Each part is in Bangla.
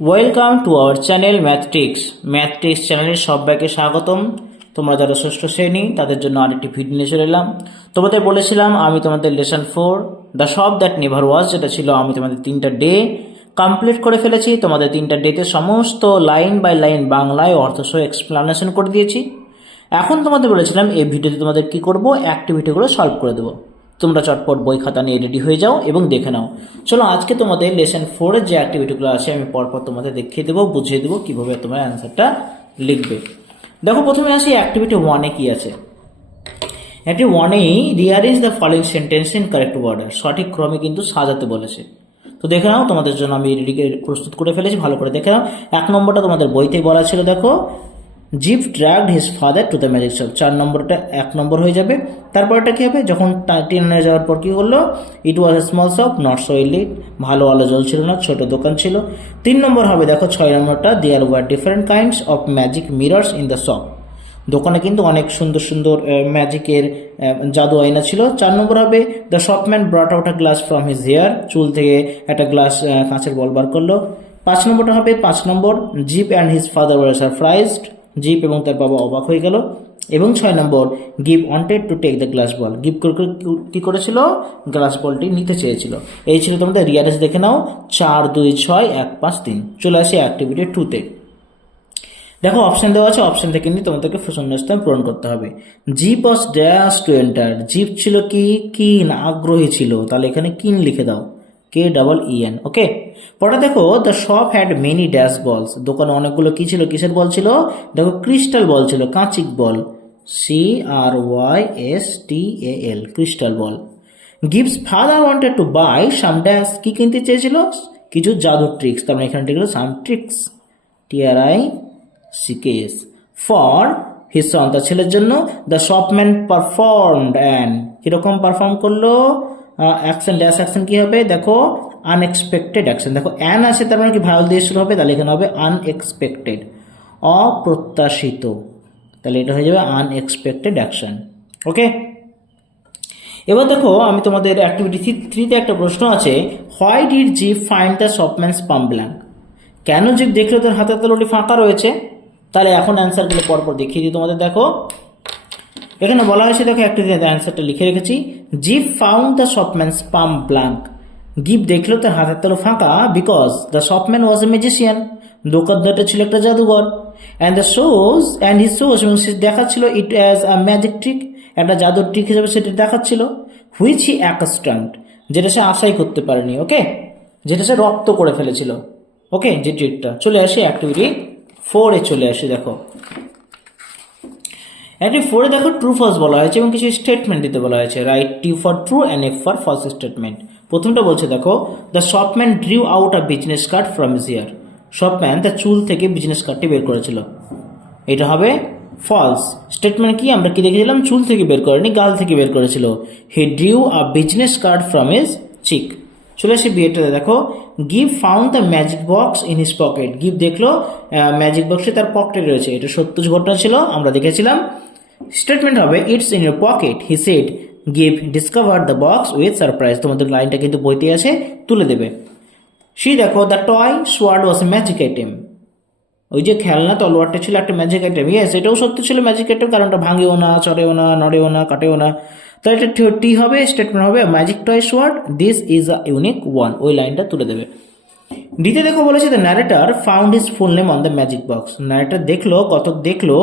ওয়েলকাম টু আওয়ার চ্যানেল ম্যাথট্রিক্স চ্যানেলের সবাইকে স্বাগতম। তোমরা যারা ষষ্ঠ শ্রেণী তাদের জন্য আরেকটি ভিডিও নিয়ে চলে এলাম। তোমাদের বলেছিলাম আমি তোমাদের lesson 4 the shop that never was, যেটা ছিল আমি তোমাদের 3টা ডে কমপ্লিট করে ফেলেছি। তোমাদের 3টা ডেতে সমস্ত লাইন বাই লাইন বাংলায় অর্থসহ এক্সপ্লানেশন করে দিয়েছি। এখন তোমাদের বলেছিলাম এই ভিডিওতে তোমাদের কি করব, অ্যাক্টিভিটিগুলো সলভ করে দেবো। তোমরা চটপট বই খাতা নিয়ে রেডি হয়ে যাও এবং দেখে নাও। চলো আজকে তোমাদের লেসন 4-এর যে অ্যাক্টিভিটিগুলো আছে আমি পরপর তোমাদের দেখিয়ে দেবো, বুঝিয়ে দেবো কীভাবে তোমরা অ্যান্সারটা লিখবে। দেখো প্রথমে আসি অ্যাক্টিভিটি 1-এ কী আছে। অ্যাক্টিভিটি 1-এই rearrange the following sentence in correct order, সঠিক ক্রমে কিন্তু সাজাতে বলেছে। তো দেখে নাও, তোমাদের জন্য আমি রেডিকে প্রস্তুত করে ফেলেছি, ভালো করে দেখে নাও। 1 নম্বরটা তোমাদের বইতেই বলা ছিল, দেখো Zip dragged his father to the magic shop. 4 নম্বরটা 1 নম্বর হয়ে যাবে। তারপরটা কী হবে, যখন টেনে যাওয়ার পর কী করলো, it was a small shop not so elite, ভালো আলো জ্বলছিল না, ছোট দোকান ছিল। 3 নম্বর হবে, দেখো 6 নম্বরটা there were different kinds of magic mirrors in the shop, দোকানে কিন্তু অনেক সুন্দর সুন্দর ম্যাজিকের জাদু আয়না ছিল। 4 নম্বর হবে the shopman brought out a glass from his hair, চুল থেকে একটা গ্লাস কাঁচের বল বার করলো। 5 নম্বরটা হবে 5 number Gip and his father were surprised, Gip এবং তার বাবা অবাক হয়ে গেল। এবং 6 নম্বর গিভ wanted to take the glass ball, গিভ কী করেছিল, গ্লাস বলটি নিতে চেয়েছিল। এই ছিল তোমাদের রিয়ারেন্স, দেখে নাও 4 2 6 1 5 3। চলে আসি অ্যাক্টিভিটি 2-তে। দেখো অপশন দেওয়া আছে, অপশন থেকে নিয়ে তোমাদেরকে শূন্যস্থান পূরণ করতে হবে। Zip was dash to enter, Zip ছিল কি, কিন, আগ্রহী ছিল, তাহলে এখানে কিন লিখে দাও, KEEN। ওকে, পরে দেখো the shop had many dash বলস, দোকানে অনেকগুলো কি ছিল, কিসের বল ছিল, দেখো ক্রিস্টাল বল ছিল, কাঁচিক বল, CRYSTAL, ক্রিস্টাল বল। গিভস father wanted to buy some dash, কি কিনতে চেয়েছিল, কিছু জাদুর ট্রিক্স, তার মানে এখানে লিখলো some tricks, TRICKS for his son, তার ছেলের জন্য। দ্য শপম্যান পারফর্মড অ্যান, কিরকম পারফর্ম করলো, অ্যাকশন ড্যাশ অ্যাকশন কি হবে, দেখো আনএক্সপেক্টেড অ্যাকশন, দেখো অ্যান আছে তার মানে কি ভায়োল দিয়ে শুরু হবে, তাহলে এখানে হবে আনএক্সপেক্টেড, অপ্রত্যাশিত, তাহলে এটা হয়ে যাবে আনএক্সপেক্টেড অ্যাকশন। ওকে, এবার দেখো আমি তোমাদের অ্যাক্টিভিটি 3-তে একটা প্রশ্ন আছে, why did Gip find the shopman's palm blank, কেন জিপ দেখলো তোর হাতের তালুটি ফাঁকা রয়েছে। তাহলে এখন অ্যান্সারগুলো পরপর দেখিয়ে দিই তোমাদের। দেখো এখানে বলা হয়েছে, দেখো অ্যাক্টিভিটিতে অ্যান্সারটা লিখে রেখেছি, Gip found the shopman's palm blank, Gip দেখলো তার হাতের তালু ফাঁকা, because the shopman was a magician, দোকানদারটা ছিল একটা জাদুঘর, অ্যান্ড হিজ শোজ, এবং সে দেখাচ্ছিল it as a magic trick, একটা জাদুর ট্রিক হিসেবে সেটা দেখাচ্ছিল, হুইচ হি অ্যাকাস্টমড, যেটা সে আশাই করতে পারেনি। ওকে, যেটা সে রপ্ত করে ফেলেছিল। ওকে, যে ট্রিকটা। চলে আসি অ্যাক্টিভিটি 4-এ চলে আসি। দেখো অ্যাক্টিভিটি 4-এ দেখো ট্রু ফলস বলা হয়েছে এবং কিছু স্টেটমেন্ট দিতে বলা হয়েছে, right T for true and F for false statement. প্রথমটা বলছে, দেখো the shopman drew out a business card from his ear, shopman তার চুল থেকে বিজনেস কার্ডটি বের করেছিল, এটা হবে ফলস স্টেটমেন্ট। কি আমরা কি দেখেছিলাম, চুল থেকে বের করেনি, গাল থেকে বের করেছিল। He drew a business card from his cheek. চলে আসি বিয়েটাতে, দেখো give found the magic box in his pocket, give দেখলো ম্যাজিক বক্সে তার পকেটে রয়েছে, এটা সত্য ঘটনা ছিল, আমরা দেখেছিলাম। স্টেটমেন্ট হবে it's in your pocket, he said give discover the box with surprise, তোমাদের লাইনটা কিন্তু বইতে আছে, তুলে দেবে। দেখো the toy sword was a magic item, ওই যে খেলনা তলোয়ারটা ছিল একটা ম্যাজিক আইটেম। ইয়েস, এটাও সত্য ছিল ম্যাজিক আইটেম, কারণ এটা ভাঙেও না, চড়েও না, নড়েও না, কাটেও না। তো এটা টি হবে, স্টেটমেন্ট হবে magic toy sword, this is a unique one, ওই লাইনটা তুলে দেবে। দ্বিতীয় দেখো বলেছে the narrator found his full name on the magic box, narrator দেখলো, কত দেখলো,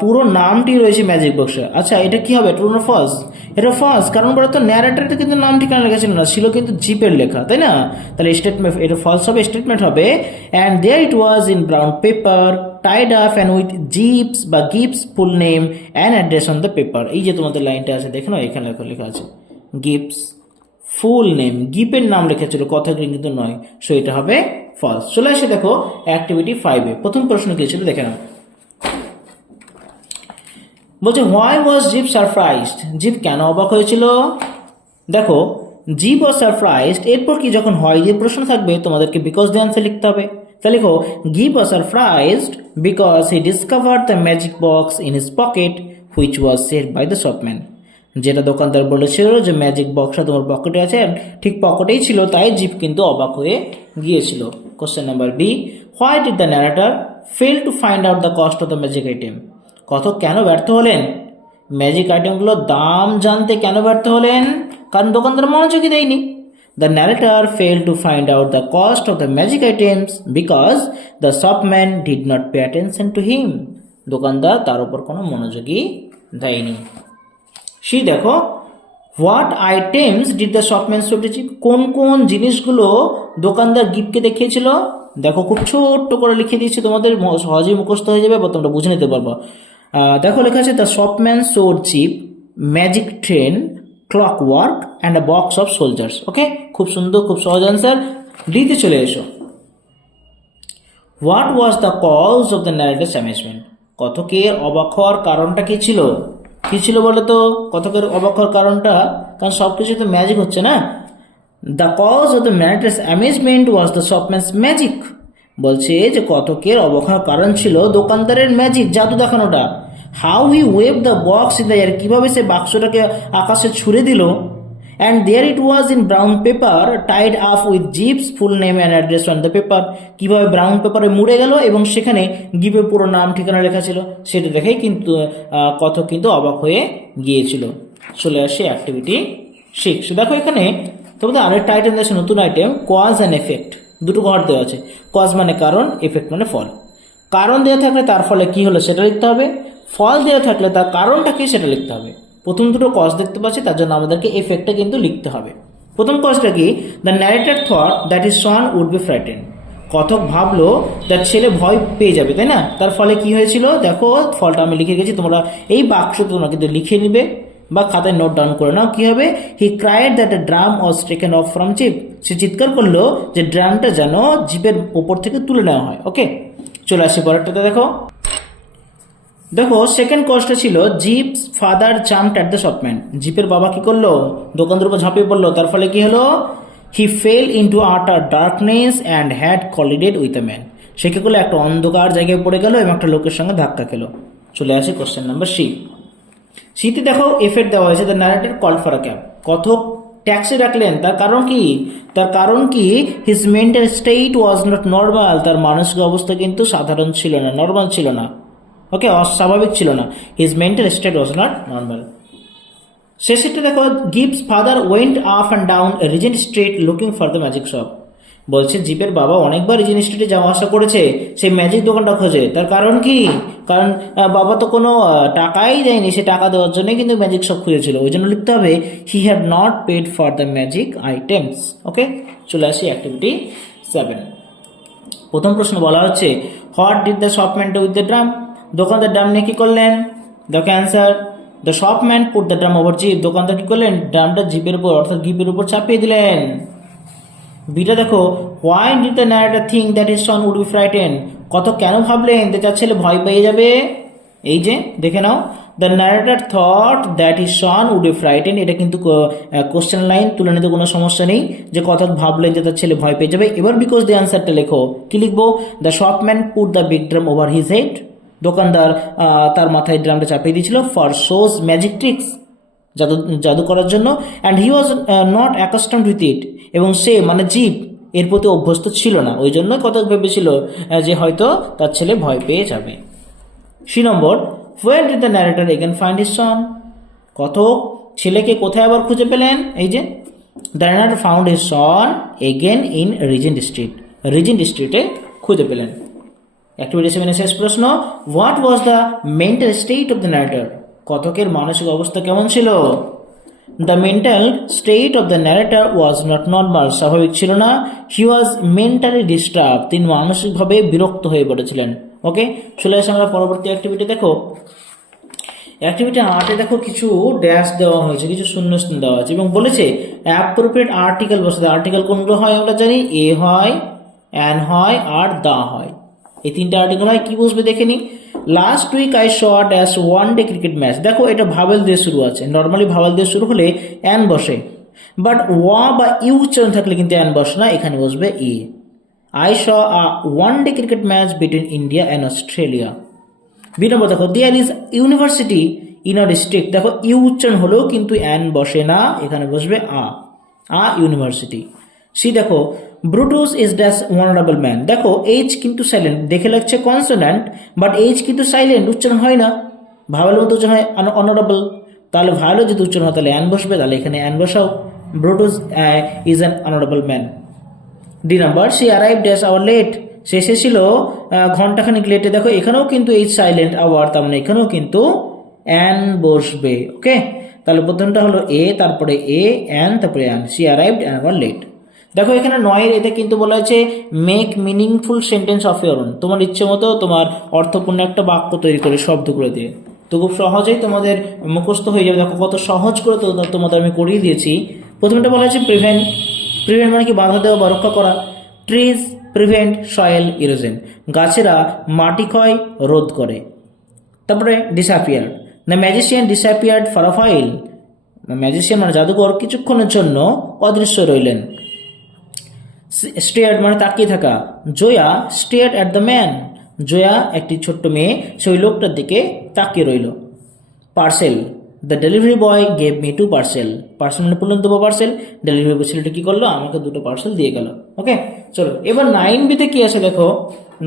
পুরো নামটি রয়েছে ম্যাজিক বক্সে। আচ্ছা এটা কি হবে, ট্রু না ফলস, এটা ফলস, কারণ বলো তো ন্যারেটারটা কিন্তু নাম ঠিকানা লেখা ছিল না, ছিল কিন্তু জিপের লেখা, তাই না, তাহলে স্টেটমেন্ট এটা ফলস হবে। স্টেটমেন্ট হবে and there it was in brown paper tied up and with Gip's বা গিভস full name and address on the paper, এই যে তোমাদের লাইনটা আছে দেখে নাও, এখানে লেখা আছে গিভস ফুল নেম, গিপের নাম লেখেছিল, কথা কিন্তু নয়, সো এটা হবে ফলস। চলে আসে দেখো অ্যাক্টিভিটি 5-এ প্রথম প্রশ্ন কি ছিল দেখে নাও। বলছে why was Zip surprised, Zip কেন অবাক হয়েছিল। দেখো জিপ ওয়াজ সারপ্রাইজড, এরপর কি যখন হয় যে প্রশ্ন থাকবে তোমাদেরকে বিকজ দিয়ে আনসার লিখতে হবে। তাহলে লিখো Zip was surprised because he discovered the magic box in his pocket which was said by the shopman. যেটা দোকানদার বলেছিল যে ম্যাজিক বক্সটা তোমার পকেটে আছে, ঠিক পকেটেই ছিল, তাই জিপ কিন্তু অবাক হয়ে গিয়েছিল। Question number B, why did the narrator fail to find out the cost of the magic item? কথক কেন ব্যর্থ হলেন? ম্যাজিক আইটেমগুলোর দাম জানতে কেন ব্যর্থ হলেন? কারণ দোকানদার মনোযোগই দেয়নি। The narrator failed to find out the cost of the magic items because the shopman did not pay attention to him. দোকানদার তার উপর কোনো মনোযোগই দেয়নি। সি দেখো, what items did the shopman show to Zip? কোন কোন জিনিসগুলো দোকানদার গিফটকে দেখিয়েছিল? দেখো খুব ছোট্ট করে লিখে দিয়েছি, তোমাদের সহজেই মুখস্থ হয়ে যাবে বা তোমরা বুঝে নিতে পারবো। দেখো লেখা আছে the shopman showed Gip magic train, clockwork and a box of soldiers. Okay, খুব সুন্দর, খুব সহজ অ্যান্সার। ডিতে চলে এসো। What was the cause of the narrator's amazement? কথকের অবাক হওয়ার কারণটা কি ছিল? কি ছিল বলো তো কথকের অবাক হওয়ার কারণটা? কারণ সব কিছু তো ম্যাজিক হচ্ছে না। The cause of the narrator's amazement was the shopman's magic. বলছে যে কথকের অবাক হওয়ার কারণ ছিল দোকানদারের ম্যাজিক, জাদু দেখানোটা। How he wave the box in the air, কিভাবে সে বাক্সটাকে আকাশে ছুড়ে দিল। And there it was in brown paper tied up with Gip's full name and address on the paper. কিভাবে ব্রাউন পেপারে মুড়ে গেল এবং সেখানে গিফের পুরো নাম ঠিকানা লেখা ছিল, সেটা দেখেই কিন্তু কথক কিন্তু অবাক হয়ে গিয়েছিল। চলে আসে অ্যাক্টিভিটি 6। দেখো এখানে তোমাদের আরেকটা আইটেম দিয়েছে, নতুন আইটেম, কজ অ্যান্ড এফেক্ট। দুটো ঘর দেওয়া আছে, কজ মানে কারণ, এফেক্ট মানে ফল। কারণ দেওয়া থাকলে তার ফলে কি হলো সেটা লিখতে হবে, ফল দেওয়া থাকলে তার কারণটা কি সেটা লিখতে হবে। প্রথম দুটো কজ দেখতে পাচ্ছি, তার জন্য আমাদেরকে এফেক্টটা কিন্তু লিখতে হবে। প্রথম কজটা কি, the narrator thought that his son would be frighten. কথক ভাবলো তার ছেলে ভয় পেয়ে যাবে, তাই না? তার ফলে কি হয়েছিল দেখো, ফলটা আমি লিখে গেছি, তোমরা এই বাক্স তোমরা কিন্তু লিখে নিবে বা খাতায় নোট ডাউন করে নাও। কি হবে, he cried that a drum was taken off from Gip. সে চিৎকার করলো যে ড্রামটা যেন জিপের ওপর থেকে তুলে নেওয়া হয়। ওকে, চলে আসি পরেরটাতে। দেখো দেখো সেকেন্ড কজটা ছিল Gip's father jumped at the shopman. জিপের বাবা কি করলো, দোকানদার উপর ঝাঁপিয়ে পড়লো, তার ফলে কি হলো, he fell into utter darkness and had collided with a man. সে কি করলো, একটা অন্ধকার জায়গায় পড়ে গেল এবং একটা লোকের সঙ্গে ধাক্কা খেলো। চলে আসে কোশ্চেন নাম্বার সি। সিতে দেখো এফেক্ট দেওয়া হয়েছে, the narrator call for a cab. Kathak taxi ডাকলেন, তার কারণ কি? তার কারণ কি, his mental state was not normal. তার মানসিক অবস্থা কিন্তু সাধারণ ছিল না, নর্মাল ছিল না। ওকে, অস্বাভাবিক ছিল না। His mental state was not normal. শেষেরটা দেখো, গিভস father went up and down Regent Street looking for the magic shop. বলছে জিপের বাবা অনেকবার রিজেন্ট স্ট্রিটে যাওয়া আসা করেছে সেই ম্যাজিক দোকানটা খোঁজে। তার কারণ কি? কারণ বাবা তো কোনো টাকাই দেয়নি, সে টাকা দেওয়ার জন্যই কিন্তু ম্যাজিক শপ খুঁজেছিল। ওই জন্য লিখতে হবে he have not paid for the magic items. Okay, চলে আসি অ্যাক্টিভিটি 7। প্রথম প্রশ্ন বলা হচ্ছে, what did the shopman do with the drum? দোকানদার ড্রাম নিয়ে কি করলেন? দেখো answer, the shopman put the drum over Gip. দোকানদার কি করলেন, ড্রামটা জিপের উপর অর্থাৎ গিফের উপর চাপিয়ে দিলেন। বিটা দেখো, why did the narrator think that his son would be frightened? কত কেন ভাবলেন যে তার ছেলে ভয় পেয়ে যাবে? এই যে দেখে নাও, the narrator thought that his son would be frighten. এটা কিন্তু কোশ্চেন লাইন, তুলে নিতে কোনো সমস্যা নেই, যে কথা ভাবলেন যে তার ছেলে ভয় পেয়ে যাবে। এবার বিকজ দ্য অ্যান্সারটা লেখো, কি লিখবো, the shopman put the big drum over his head. দোকানদার তার মাথায় ড্রামটা চাপিয়ে দিয়েছিল, ফর শোজ ম্যাজিক ট্রিক্স, জাদু করার জন্য। And he was not accustomed with it, এবং সে মানে জিপ এর প্রতি অভ্যস্ত ছিল না। ওই জন্য কত ভেবেছিল যে হয়তো তার ছেলে ভয় পেয়ে যাবে। C number, where did the narrator again find his son? কত ছেলেকে কোথায় আবার খুঁজে পেলেন? এই যে the narrator found his son again in Regent Street. Regent স্ট্রিটে খুঁজে পেলেন। অ্যাক্টিভিটি 7 শেষ প্রশ্ন, what was the mental state of the narrator? কথকের মানসিক অবস্থা কেমন ছিল? The mental state of the narrator was not normal. স্বাভাবিক ছিল না। He was mentally disturb. তিনি মানসিকভাবে বিরক্ত হয়ে পড়েছিলেন। ওকে, চলে আসে আমরা পরবর্তী অ্যাক্টিভিটি। দেখো অ্যাক্টিভিটি 8-এ দেখো কিছু ড্যাশ দেওয়া হয়েছে, কিছু শূন্যস্থান দেওয়া আছে এবং বলেছে অ্যাপ্রোপ্রিয়েট আর্টিকেল বসাতে। আর্টিকেল কোনগুলো হয় আমরা জানি, এ হয়, অ্যান হয়, আর দা হয়। এই তিনটা আর্টিকেল হয়, কি বুঝবে দেখে নি। Last week I saw dash one day cricket match. দেখো এটা ভাওয়েল দিয়ে শুরু আছে, নর্মালি ভাওয়েল দিয়ে শুরু হলে অ্যান বসে, বাট ওয়া বা ইউ উচ্চারণ থাকলে কিন্তু অ্যান বসে না, এখানে বসবে ই। I saw a one day cricket match between India and Australia. B number দেখো, there is university in our strict, দেখো ইউ উচ্চারণ হলেও কিন্তু অ্যান বসে না, এখানে বসবে আ ইউনিভার্সিটি। সি দেখো ব্রুটুস ইজ ড্যাশ অনারেবল ম্যান, দেখো এইচ কিন্তু সাইলেন্ট, দেখে লাগছে কনসোনেন্ট বাট এইচ কিন্তু সাইলেন্ট, উচ্চারণ হয় না, ভাওয়ালের মতো উচ্চারণ হয় অনারেবল, তাহলে ভাওয়ালে যদি উচ্চারণ হয় তাহলে অ্যান বসবে, তাহলে এখানে অ্যান বসাও, Brutus is an honourable man. D number she arrive dash hour late, সে এসেছিল ঘন্টাখানিক লেটে, দেখো এখানেও কিন্তু এইচ সাইলেন্ট আওয়ার, তার মানে এখানেও কিন্তু অ্যান বসবে। ওকে, তাহলে প্রথমটা হলো এ, তারপরে এ অ্যান, তারপরে an, she arrived an hour late. দেখো এখানে নয়ের এতে কিন্তু বলা হয়েছে make meaningful sentence of your own, তোমার ইচ্ছে মতো তোমার অর্থপূর্ণ একটা বাক্য তৈরি করে শব্দগুলো দিয়ে, তো খুব সহজেই তোমাদের মুখস্থ হয়ে যাবে। দেখো কত সহজ করে তো তোমাদের আমি করিয়ে দিয়েছি। প্রথমটা বলা হয়েছে প্রিভেন্ট, প্রিভেন্ট মানে কি বাধা দেওয়া বা রক্ষা করা। ট্রিজ প্রিভেন্ট সয়েল ইরোশন, গাছেরা মাটি ক্ষয় রোধ করে। তারপরে disappear, the magician disappeared for a file, magician মানে জাদুকর কিছুক্ষণের জন্য অদৃশ্য রইলেন। স্টেয়ার্ড মানে তাকিয়ে থাকা, Jaya stared at the man, Jaya একটি ছোট্ট মেয়ে সে ওই লোকটার দিকে তাকিয়ে রইল। Parcel, the delivery boy gave me 2 parcel, parcel মানে পূর্ণ দেবো পার্সেল, ডেলিভারি বয় ছেলেটা কি করলো আমাকে 2টো পার্সেল দিয়ে গেল। ওকে চলো এবার 9B তে কি আছে দেখো,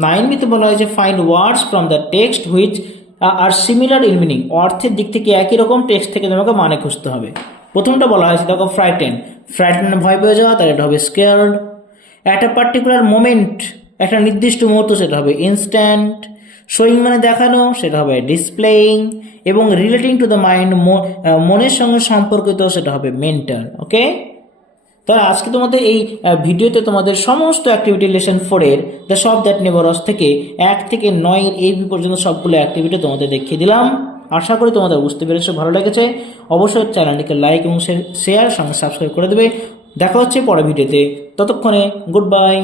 9B তে বলা হয়েছে find words from the text which are similar in meaning, অর্থের দিক থেকে একই রকম, টেক্সট থেকে তোমাকে মানে খুঁজতে হবে। প্রথমটা বলা হয়েছে দেখো ফ্রাইটেন, ফ্রাইটেন মানে ভয় পেয়ে যাওয়া, তাহলে এটা হবে scared. At a particular moment, একটা নির্দিষ্ট মুহূর্ত, সেটা হবে ইনস্ট্যান্ট। শোয়িং মানে দেখানো, সেটা হবে ডিসপ্লেইং। এবং রিলেটিং টু দ্য মাইন্ড, মনের সঙ্গে সম্পর্কিত, সেটা হবে মেন্টাল। ওকে, তাহলে আজকে তোমাদের এই ভিডিওতে তোমাদের সমস্ত অ্যাক্টিভিটি লেসন 4-এর দ্য সব দ্যাট নেভার ওয়াজ থেকে 1 থেকে 9 এই পর্যন্ত সবগুলো অ্যাক্টিভিটি তোমাদের দেখিয়ে দিলাম। আশা করি তোমাদের বুঝতে পেরেছো, ভালো লেগেছে। অবশ্যই চ্যানেলটিকে লাইক এবং শেয়ার সঙ্গে সাবস্ক্রাইব করে দেবে। দেখা হচ্ছে পরের ভিডিওতে, ততক্ষণে গুড বাই।